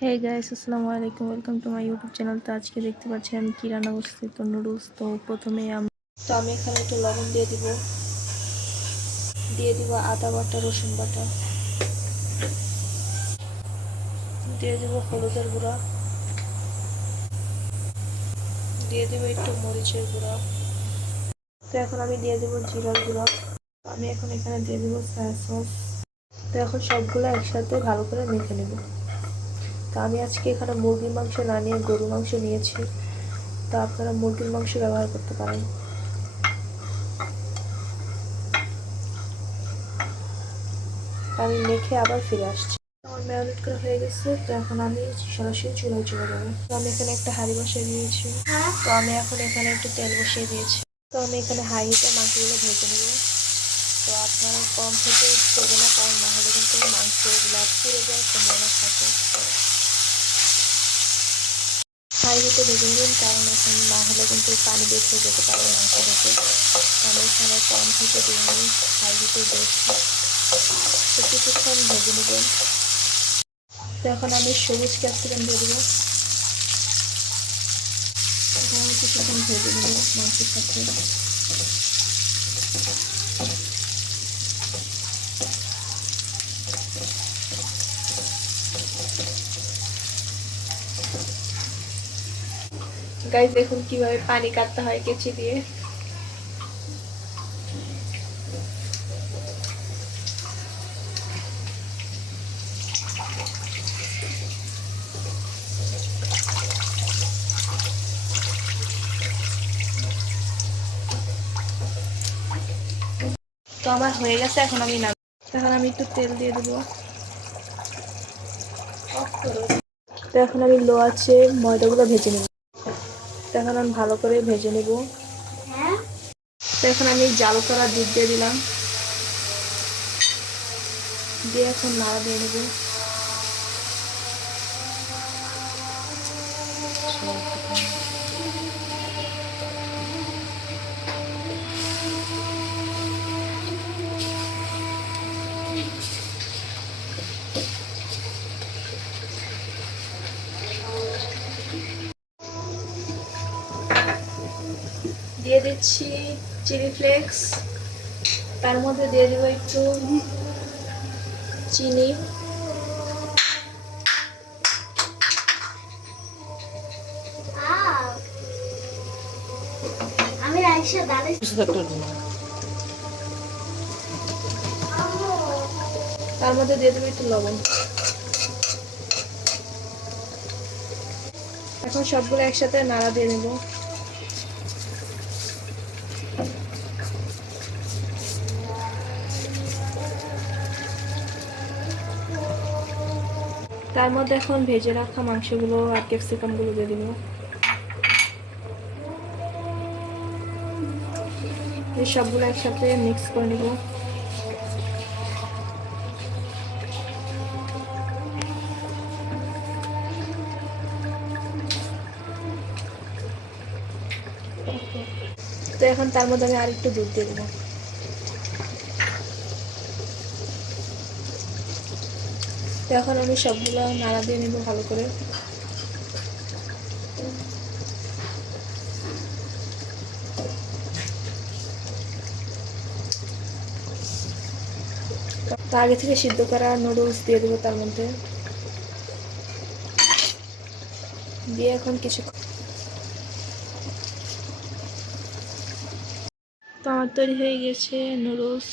হে guys আসসালামু আলাইকুম welcome to my YouTube channel তো আজকে দেখতে পাচ্ছি আমি কি রান্না করছি? তো নুডলস তো প্রথমে আমি তো আমি এখানে একটু লবণ দিয়ে দিব। দিয়ে দিব আদা বাটা, রসুন বাটা। দিয়ে দিব হলুদের গুঁড়া। দিয়ে দিব একটু মরিচের গুঁড়া। তো এখন আমি দিয়ে দেবো জিরার গুঁড়া। আমি এখন এখানে দিয়ে দেবো সয়া সস তো এখন সবগুলো একসাথে ভালো করে মেখে নেব। তো আমি আজকে এখানে মুরগির মাংস না নিয়ে গরু মাংস নিয়েছি। তা আপনারা মুরগির মাংস ব্যবহার করতে পারেন। আমি মেখে আবার ফিরে আসছি। আমার ম্যারিনেট করা হয়ে গেছে, তো এখন আমি সরাসরি চুলায় চলে যাব। তো আমি এখানে একটা হাঁড়ি বসিয়ে দিয়েছি তো আমি এখন এখানে একটু তেল বসিয়ে দিয়েছি তো আমি এখানে হাই হিটে মাংসগুলো ভেজে নেব। তো আপনারা কম থেকে করবে না কারণ না হলে কিন্তু মাংসগুলো পুড়ে যাওয়ার সম্ভাবনা থাকে হাই হিটে ভেজে নিন কারণ এখন না হলে কিন্তু পানি বের হয়ে যেতে পারে মাংস থেকে। আমি এখানে কম থেকে দিয়ে নিই হাই হিটে দিয়েছি তো কিছুক্ষণ ভেজে নেবেন। তো এখন আমি সবুজ ক্যাপসিকাম দেবো। এখন কিছুক্ষণ ভেজে নেব মাংসের সাথে। গাইজ দেখুন কীভাবে পানি কাটতে হয় কেচি দিয়ে। তো আমার হয়ে গেছে, এখন আমি নাম এখন আমি একটু তেল দিয়ে দেবো। তো এখন আমি লো আছে ময়দাগুলো ভেজে নেব। তো এখন আমি ভালো করে ভেজে নেব। তো এখন আমি জাল করা দুধ দিয়ে দিলাম। দিয়ে এখন নাড়া দিয়ে নেব। দিয়ে দিচ্ছি চিলি ফ্লেক্স। তার মধ্যে দিয়ে দেবো একটু চিনি। তার মধ্যে দিয়ে দেবো একটু লবণ। এখন সবগুলো একসাথে নাড়া দিয়ে নেব। তার মধ্যে এখন ভেজে রাখা মাংসগুলো আর ক্যাপসিকামগুলো দিয়ে দিব। এই সবগুলো একসাথে মিক্স করে নেব। তো এখন তার মধ্যে আমি আরেকটু দুধ দিয়ে দেবো। তো এখন আমি সবগুলো নাড়া দিয়ে নেব ভালো করে। আগে থেকে সিদ্ধ করা নুডলস দিয়ে দেবো তার মধ্যে। দিয়ে এখন কিছু তো আমার তৈরি হয়ে গেছে নুডলস